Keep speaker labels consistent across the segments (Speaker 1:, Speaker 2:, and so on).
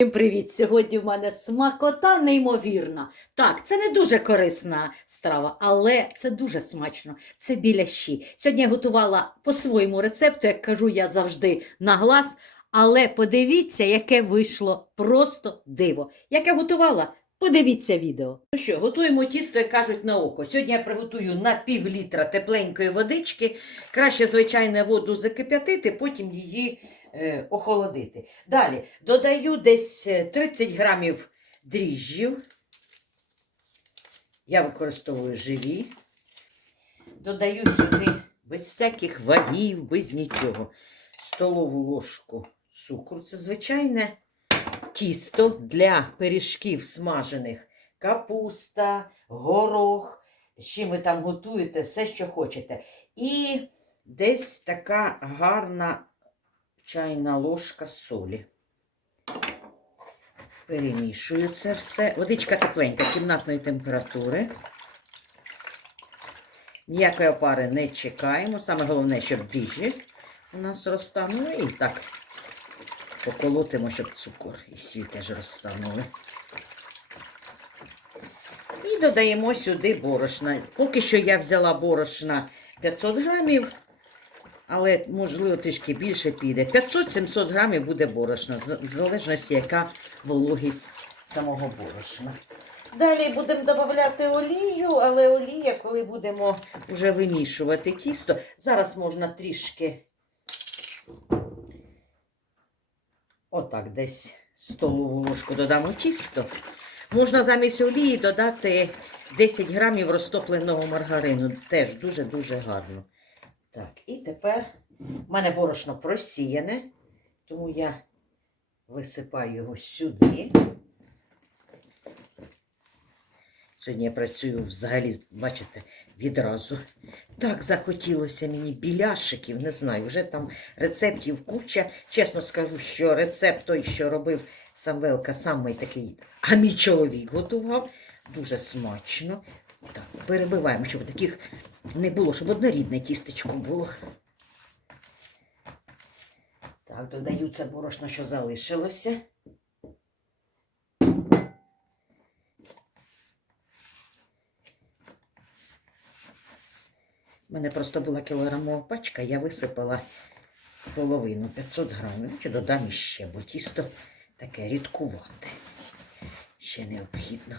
Speaker 1: Всім привіт! Сьогодні в мене смакота неймовірна. Так, це не дуже корисна страва, але це дуже смачно. Це біляші. Сьогодні я готувала по своєму рецепту, як кажу я завжди на глаз. Але подивіться, яке вийшло просто диво. Як я готувала, подивіться відео. Ну що, готуємо тісто, як кажуть, на око. Сьогодні я приготую на пів літра тепленької водички. Краще, звичайно, воду закип'ятити, потім її охолодити. Далі додаю десь е, 30 грамів дріжджів. Я використовую живі. Додаю сюди без всяких вагів, без нічого. Столову ложку цукру. Це звичайне тісто для пиріжків смажених. Капуста, горох, чим ви там готуєте, все, що хочете. І десь така гарна чайна ложка солі. Перемішую це все. Водичка тепленька, кімнатної температури. Ніякої опари не чекаємо. Саме головне, щоб дріжджі у нас розтанули. І так поколотимо, щоб цукор і сіль теж розтанули. І додаємо сюди борошна. Поки що я взяла борошна 500 грамів, але, можливо, трішки більше піде. 500-700 грамів буде борошна, в залежності, яка вологість самого борошна. Далі будемо додавати олію, але олія, коли будемо вже вимішувати тісто, зараз можна трішки отак десь столову ложку додамо тісто. Можна замість олії додати 10 грамів розтопленого маргарину. Теж дуже-дуже гарно. Так, і тепер в мене борошно просіяне, тому я висипаю його сюди. Сьогодні я працюю взагалі, бачите, відразу. Так захотілося мені біляшиків, не знаю, вже там рецептів куча. Чесно скажу, що рецепт той, що робив Самвелка, самий такий, а мій чоловік готував. Дуже смачно. Так, перебиваємо, щоб таких не було, щоб однорідне тістечко було. Так, додаю це борошно, що залишилося. У мене просто була кілограмова пачка, я висипала половину 500 грамів. Чи додам іще, бо тісто таке рідкувате. Ще необхідно.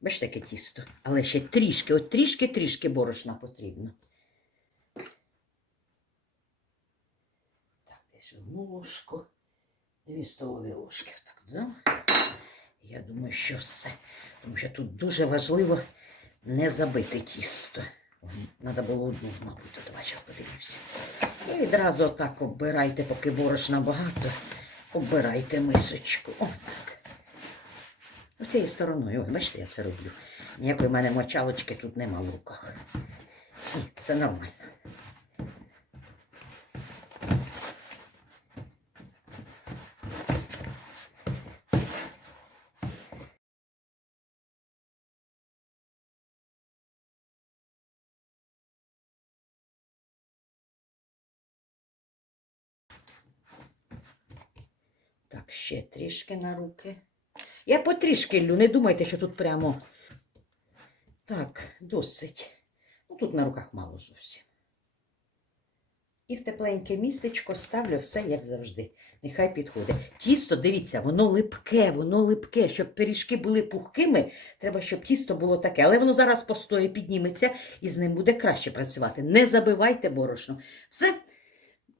Speaker 1: Бачите, таке тісто. Але ще трішки, от трішки-трішки борошна потрібно. Так, десь одну ложку, дві столові ложки. Так, да? Я думаю, що все. Тому що тут дуже важливо не забити тісто. Треба було одну, мабуть, давай зараз подивлюся. І відразу отак оббирайте, поки борошна багато, оббирайте мисочку. Отак. Оцією стороною, Ой, бачите, я це роблю. Ніякої в мене мочалочки тут нема в руках. Ні, все нормально. Так, ще трішки на руки. Я потрішки лю, не думайте, що тут прямо. Так, досить. Ну, тут на руках мало зовсім. І в тепленьке містечко ставлю все, як завжди. Нехай підходить. Тісто, дивіться, воно липке, воно липке. Щоб пиріжки були пухкими, треба, щоб тісто було таке. Але воно зараз постоє, підніметься і з ним буде краще працювати. Не забивайте борошно. Все.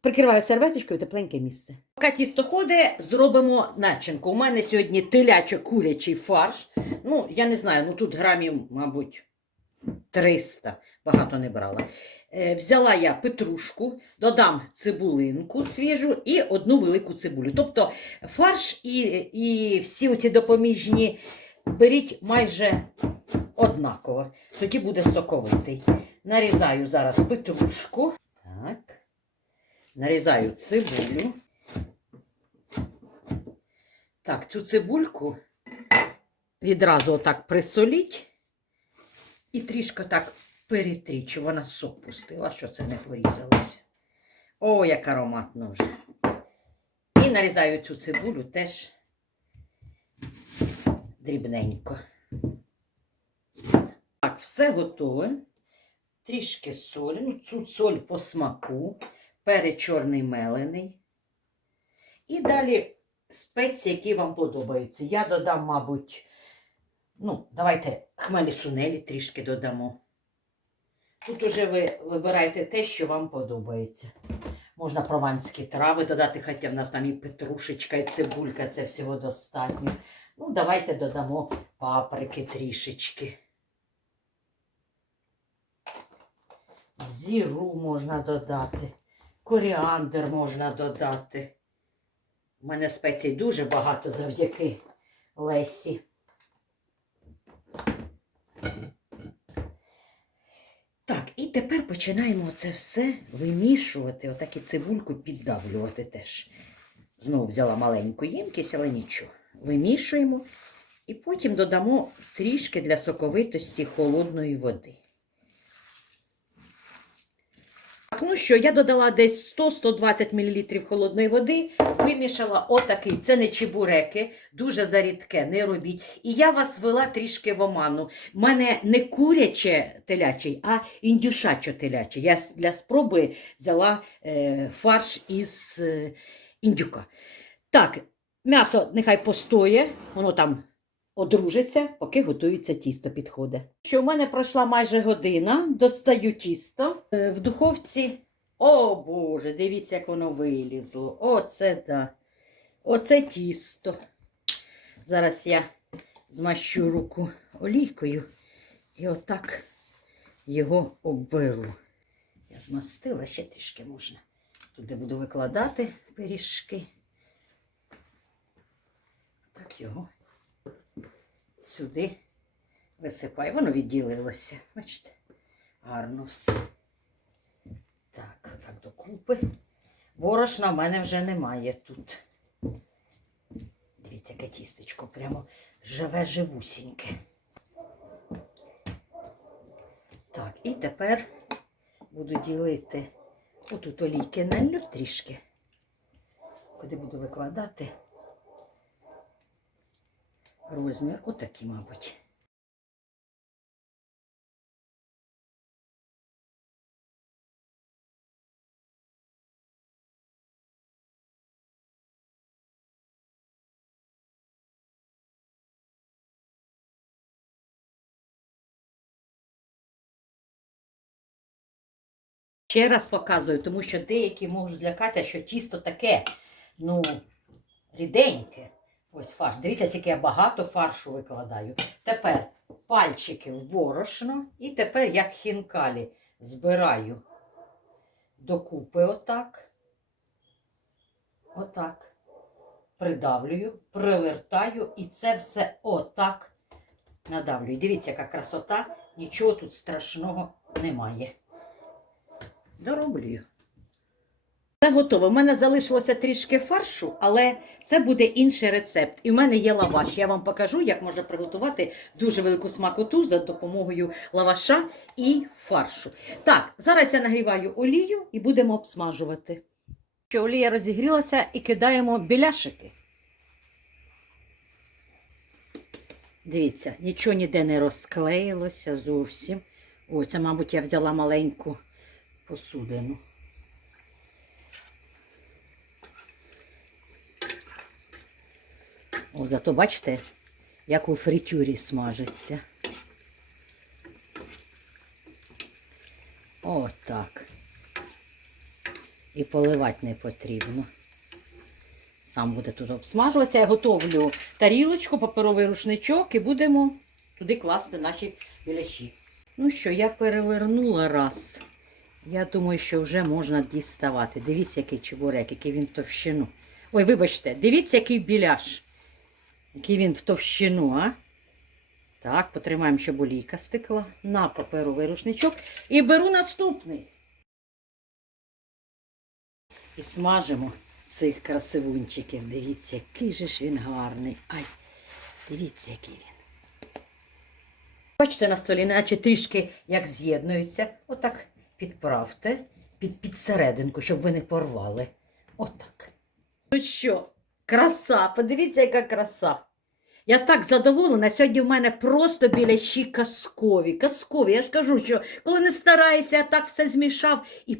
Speaker 1: Прикриваю серветочкою тепленьке місце. Поки тісто ходить, зробимо начинку. У мене сьогодні телячо-курячий фарш. Ну, я не знаю, ну тут грамів, мабуть, 300. Багато не брала. Е, взяла я петрушку, додам цибулинку свіжу і одну велику цибулю. Тобто фарш і, і всі оці допоміжні беріть майже однаково. Тоді буде соковитий. Нарізаю зараз петрушку. Так. Нарізаю цибулю. Так, цю цибульку відразу отак присоліть і трішки так перетріть, щоб вона сок пустила, що це не порізалося. О, як ароматно вже. І нарізаю цю цибулю теж дрібненько. Так, все готове. Трішки солі, ну тут соль по смаку, перець чорний мелений. І далі спеції, які вам подобаються. Я додам, мабуть, ну, давайте хмелі сунелі трішки додамо. Тут уже ви вибираєте те, що вам подобається. Можна прованські трави додати, хоча в нас там і петрушечка, і цибулька, це всього достатньо. Ну, давайте додамо паприки трішечки. Зіру можна додати, коріандр можна додати. У мене спецій дуже багато завдяки Лесі. Так, і тепер починаємо це все вимішувати, отак і цибульку піддавлювати теж. Знову взяла маленьку ємкість, але нічого. Вимішуємо і потім додамо трішки для соковитості холодної води. Так, ну що, я додала десь 100-120 мл холодної води, вимішала отакий. Це не чебуреки, дуже зарідке, не робіть. І я вас вела трішки в оману. У мене не куряче телячий, а індюшачо теляче. Я для спроби взяла е, фарш із е, індюка. Так, м'ясо нехай постоє, воно там одружиться, поки готується тісто підходить. Що в мене пройшла майже година, достаю тісто Е, в духовці. О Боже, дивіться, як воно вилізло. Оце да. Оце тісто. Зараз я змащу руку олійкою і отак його обберу. Я змастила, ще трішки можна. Туди буду викладати пиріжки. Так його сюди висипаю. Воно відділилося. Бачите? Гарно все. Так, так докупи. Борошна в мене вже немає тут. Дивіться, яке тістечко прямо живе живусіньке. Так, і тепер буду ділити отут олійки налью трішки, куди буду викладати розмір, отакий, мабуть. Ще раз показую, тому що деякі можуть злякатися, що тісто таке, ну, ріденьке. Ось фарш. Дивіться, скільки я багато фаршу викладаю. Тепер пальчики в борошно. І тепер, як хінкалі, збираю докупи отак. Отак. Придавлюю, привертаю і це все отак надавлюю. Дивіться, яка красота. Нічого тут страшного немає. Дороблюю. Це готово. У мене залишилося трішки фаршу, але це буде інший рецепт. І в мене є лаваш. Я вам покажу, як можна приготувати дуже велику смакоту за допомогою лаваша і фаршу. Так, зараз я нагріваю олію і будемо обсмажувати. Що олія розігрілася і кидаємо біляшики. Дивіться, нічого ніде не розклеїлося зовсім. Ой, це, мабуть, я взяла маленьку посудину. О, зато бачите, як у фритюрі смажиться. О, так. І поливати не потрібно. Сам буде тут обсмажуватися. Я готовлю тарілочку, паперовий рушничок і будемо туди класти наші біляші. Ну що, я перевернула раз. Я думаю, що вже можна діставати. Дивіться, який чебурек, який він товщину. Ой, вибачте, дивіться, який біляш. Який він в товщину, а? Так, потримаємо, щоб олійка стекла на паперовий рушничок. І беру наступний. І смажимо цих красивунчиків. Дивіться, який же ж він гарний. Ай, дивіться, який він. Бачите на столі, наче трішки як з'єднуються. Отак підправте під, під серединку, щоб ви не порвали. Отак. Ну що, краса, подивіться, яка краса. Я так задоволена, сьогодні в мене просто білящі казкові. Казкові. Я ж кажу, що коли не стараєшся, я так все змішав. І...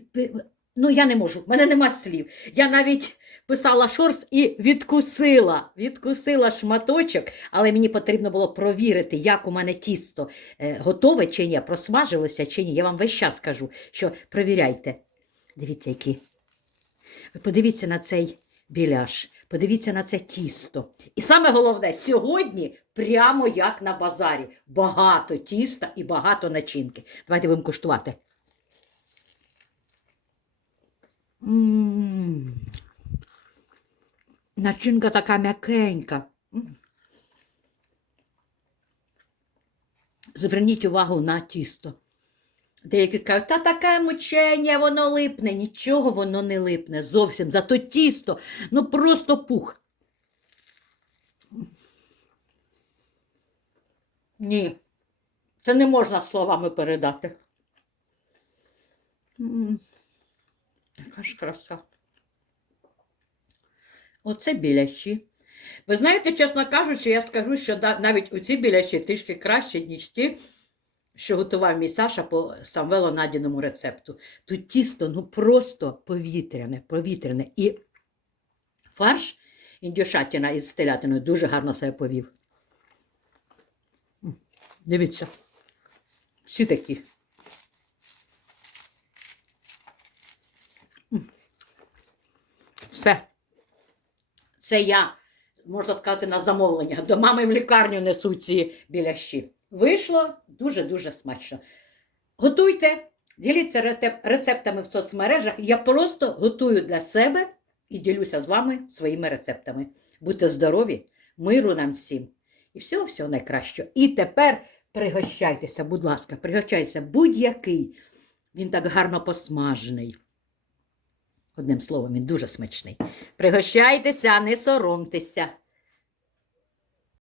Speaker 1: Ну, я не можу, в мене нема слів. Я навіть писала шорс і відкусила. Відкусила шматочок, але мені потрібно було провірити, як у мене тісто е, готове чи ні, просмажилося чи ні. Я вам весь час кажу, що провіряйте. Дивіться, які. Ви подивіться на цей біляш, подивіться на це тісто. І саме головне, сьогодні прямо як на базарі. Багато тіста і багато начинки. Давайте будемо куштувати. М. Начинка така м'якенька. М. Зверніть увагу на тісто. Деякі скажуть, та таке мучення, воно липне. Нічого воно не липне зовсім. Зато тісто, ну просто пух. Ні, це не можна словами передати. Яка ж краса. Оце біляші. Ви знаєте, чесно кажучи, я скажу, що навіть оці біляші трішки краще, ніж ті, що готував мій Саша по Самвело Надіному рецепту. Тут тісто ну просто повітряне, повітряне. І фарш індюшатіна із телятиною дуже гарно себе повів. Дивіться. Всі такі. Все. Це я, можна сказати, на замовлення. До мами в лікарню несу ці біляші. Вийшло дуже-дуже смачно. Готуйте, діліться рецептами в соцмережах. Я просто готую для себе і ділюся з вами своїми рецептами. Будьте здорові, миру нам всім і всього всього найкращого. І тепер пригощайтеся, будь ласка, пригощайтеся будь-який. Він так гарно посмажений. Одним словом, він дуже смачний. Пригощайтеся, не соромтеся.